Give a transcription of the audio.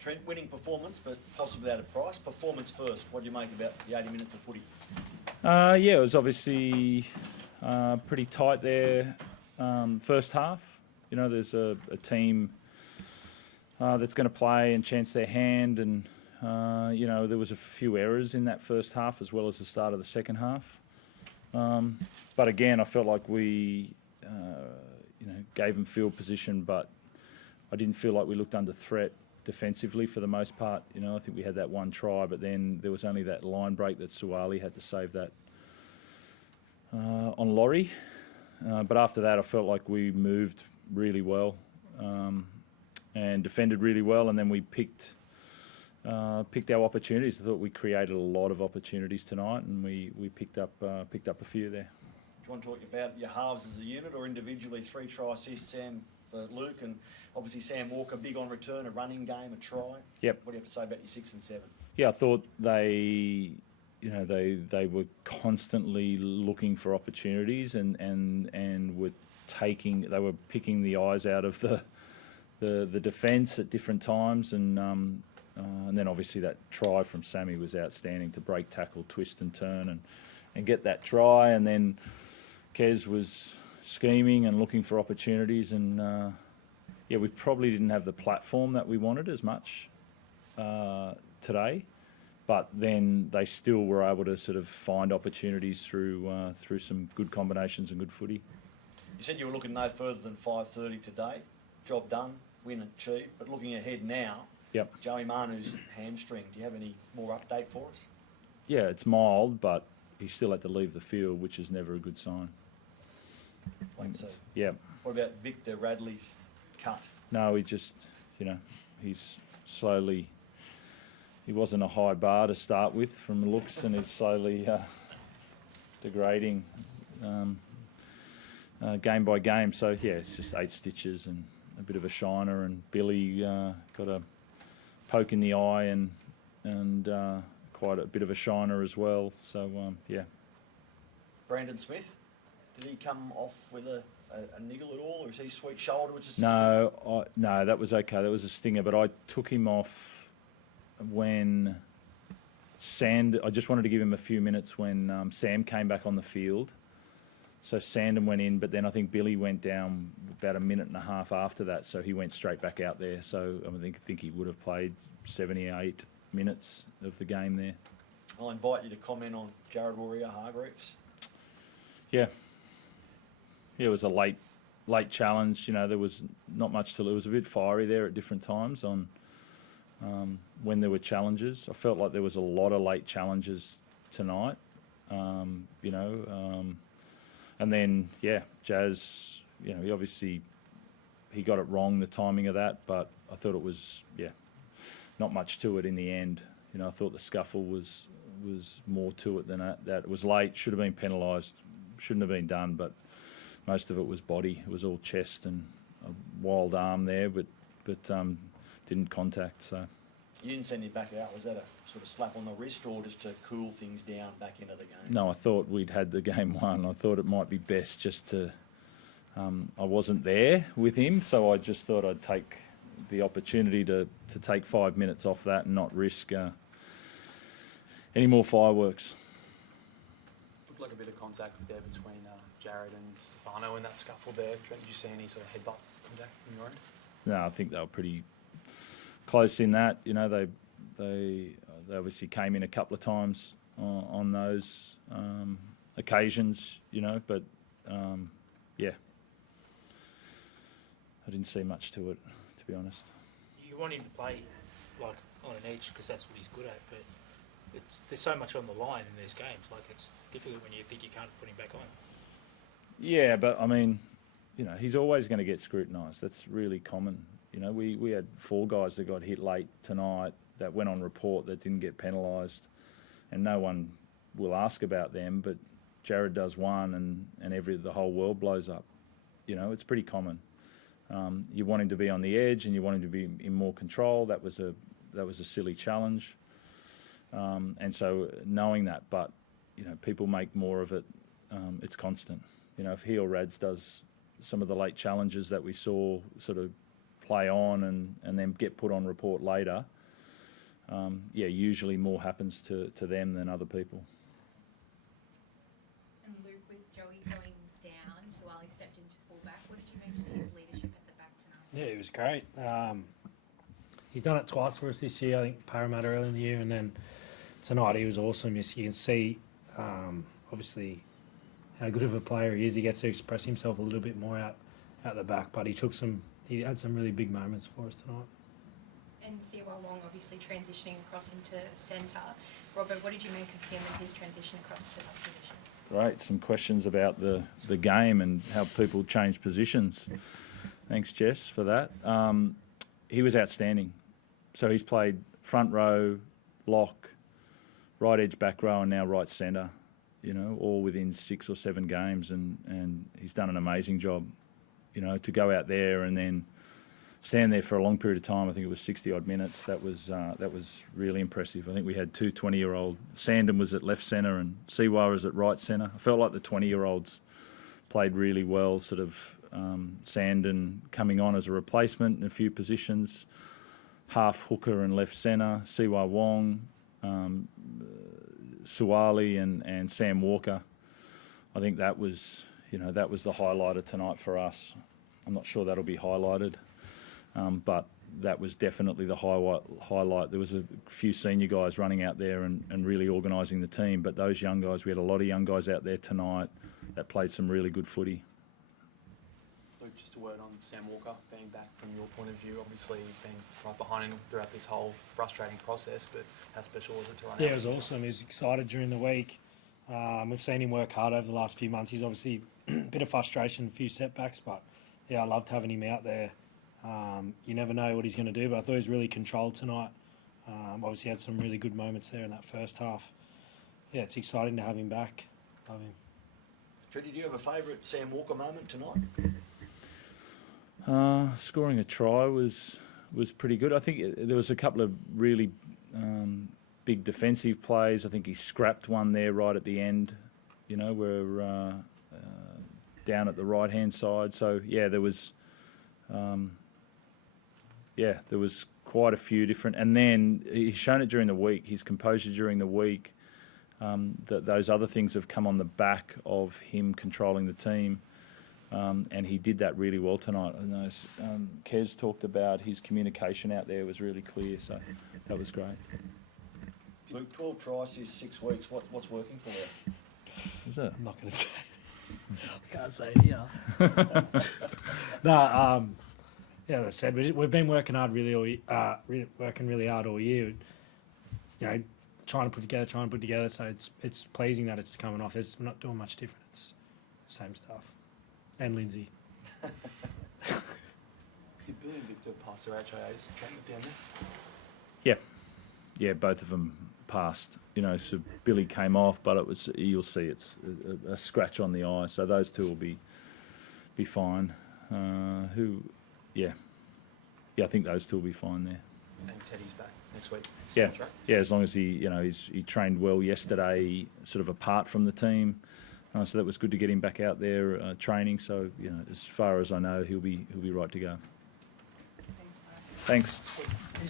Trent, winning performance, but possibly at a price. Performance first. What do you make about the 80 minutes of footy? Yeah, it was obviously pretty tight there first half. You know, there's a team that's going to play and chance their hand, and you know, there was a few errors in that first half as well as the start of the second half. But again, I felt like we you know, gave them field position, but I didn't feel like we looked under threat defensively for the most part. You know, I think we had that one try, but then there was only that line break that Suwali had to save that on Laurie. But after that, I felt like we moved really well and defended really well, and then we picked our opportunities. I thought we created a lot of opportunities tonight, and we picked up a few there. Do you want to talk about your halves as a unit or individually? 3 try assists, Sam, Luke, and obviously Sam Walker, big on return, a running game, a try. Yep. What do you have to say about your 6 and 7? Yeah, I thought they were constantly looking for opportunities and were picking the eyes out of the defence at different times, and then obviously that try from Sammy was outstanding to break tackle, twist and turn and get that try, and then Kez was scheming and looking for opportunities, and yeah, we probably didn't have the platform that we wanted as much today, but then they still were able to sort of find opportunities through some good combinations and good footy. You said you were looking no further than 5:30 today. Job done, win achieved. But looking ahead now, yep. Joey Manu's hamstring. Do you have any more update for us? Yeah, it's mild, but he still had to leave the field, which is never a good sign. Yeah. What about Victor Radley's cut? No, he just, you know, he's slowly. He wasn't a high bar to start with from looks, and he's slowly degrading game by game. So yeah, it's just 8 stitches and a bit of a shiner. And Billy got a poke in the eye and quite a bit of a shiner as well. So yeah. Brandon Smith, did he come off with a niggle at all, or is he sweet shoulder? Which is no, no, that was okay. That was a stinger, but I took him off when I just wanted to give him a few minutes when Sam came back on the field. So Sandham went in, but then I think Billy went down about a minute and a half after that, so he went straight back out there. So I think he would have played 78 minutes of the game there. I'll invite you to comment on Jared Waerea-Hargreaves. Yeah. Yeah, it was a late challenge. You know, there was not much to lose. It was a bit fiery there at different times on when there were challenges. I felt like there was a lot of late challenges tonight, you know. And then, yeah, Jazz, you know, he got it wrong, the timing of that, but I thought it was, yeah, not much to it in the end. You know, I thought the scuffle was more to it than that. It was late, should have been penalised, shouldn't have been done, but most of it was body. It was all chest and a wild arm there, but didn't contact. So you didn't send him back out. Was that a sort of slap on the wrist, or just to cool things down back into the game? No, I thought we'd had the game won. I thought it might be best just to. I wasn't there with him, so I just thought I'd take the opportunity to take 5 minutes off that and not risk any more fireworks. Looked like a bit of contact there between Jared and Stefano in that scuffle there. Trent, did you see any sort of headbutt contact from your end? No, I think they were pretty close in that. You know, they obviously came in a couple of times on those occasions. You know, but yeah, I didn't see much to it, to be honest. You want him to play like on an edge because that's what he's good at, but there's so much on the line in these games. Like, it's difficult when you think you can't put him back on. Yeah, but I mean, you know, he's always going to get scrutinised. That's really common. You know, we had 4 guys that got hit late tonight that went on report that didn't get penalised, and no one will ask about them, but Jared does one and the whole world blows up. You know, it's pretty common. You want him to be on the edge and you want him to be in more control. That was a silly challenge. And so knowing that, but, you know, people make more of it. It's constant. You know, if he or Rads does some of the late challenges that we saw sort of play on and then get put on report later, usually more happens to them than other people. And Luke, with Joey going down, Suwali stepped into fullback. What did you make of his leadership at the back tonight? Yeah, it was great. He's done it twice for us this year. I think Parramatta early in the year, and then tonight he was awesome. You can see, obviously, how good of a player he is. He gets to express himself a little bit more out the back, but he had some really big moments for us tonight. And Siwa Wong obviously transitioning across into centre. Robert, what did you make of him and his transition across to that position? Great. Some questions about the game and how people change positions. Thanks, Jess, for that. He was outstanding. So he's played front row, lock, right edge, back row, and now right centre, all within 6 or 7 games, and he's done an amazing job, to go out there and then stand there for a long period of time. I think it was 60-odd minutes. That was really impressive. I think we had 2 20-year-old. Sandon was at left centre and Siwa was at right centre. I felt like the 20-year-olds played really well, sort of Sandon coming on as a replacement in a few positions, half hooker and left centre, Siwa Wong, Suwali and Sam Walker. I think that was the highlighter tonight for us. I'm not sure that'll be highlighted, but that was definitely the highlight. There was a few senior guys running out there and really organising the team, but those young guys, we had a lot of young guys out there tonight that played some really good footy. Luke, just a word on Sam Walker being back from your point of view, obviously being right behind him throughout this whole frustrating process, but how special was it to run out? Yeah, it was awesome. He was excited during the week. We've seen him work hard over the last few months. He's obviously a bit of frustration, a few setbacks, but yeah, I loved having him out there. You never know what he's going to do, but I thought he was really controlled tonight. Obviously had some really good moments there in that first half. Yeah, it's exciting to have him back. Love him. Trent, did you have a favourite Sam Walker moment tonight? Scoring a try was pretty good. I think there was a couple of really big defensive plays. I think he scrapped one there right at the end, where down at the right-hand side. So, yeah, there was quite a few different. And then he's shown it during the week, his composure during the week, that those other things have come on the back of him controlling the team. And he did that really well tonight. I know Kez talked about his communication out there was really clear, so that was great. Luke, 12 tries in 6 weeks. What's working for you? Is it? I'm not going to say. I can't say it here. No, as I said, we've been working hard working really hard all year. Trying to put together. So it's pleasing that it's coming off. We're not doing much different. It's the same stuff. And Lindsay. Did Billy and Victor pass their HIAs at the end Yeah. Yeah, both of them passed. So Billy came off, but you'll see it's a scratch on the eye. So those two will be fine. I think those two will be fine there. And Teddy's back next week. Yeah, as long as he trained well yesterday, sort of apart from the team. So that was good to get him back out there training. So as far as I know, he'll be right to go. Thanks, guys. Thanks.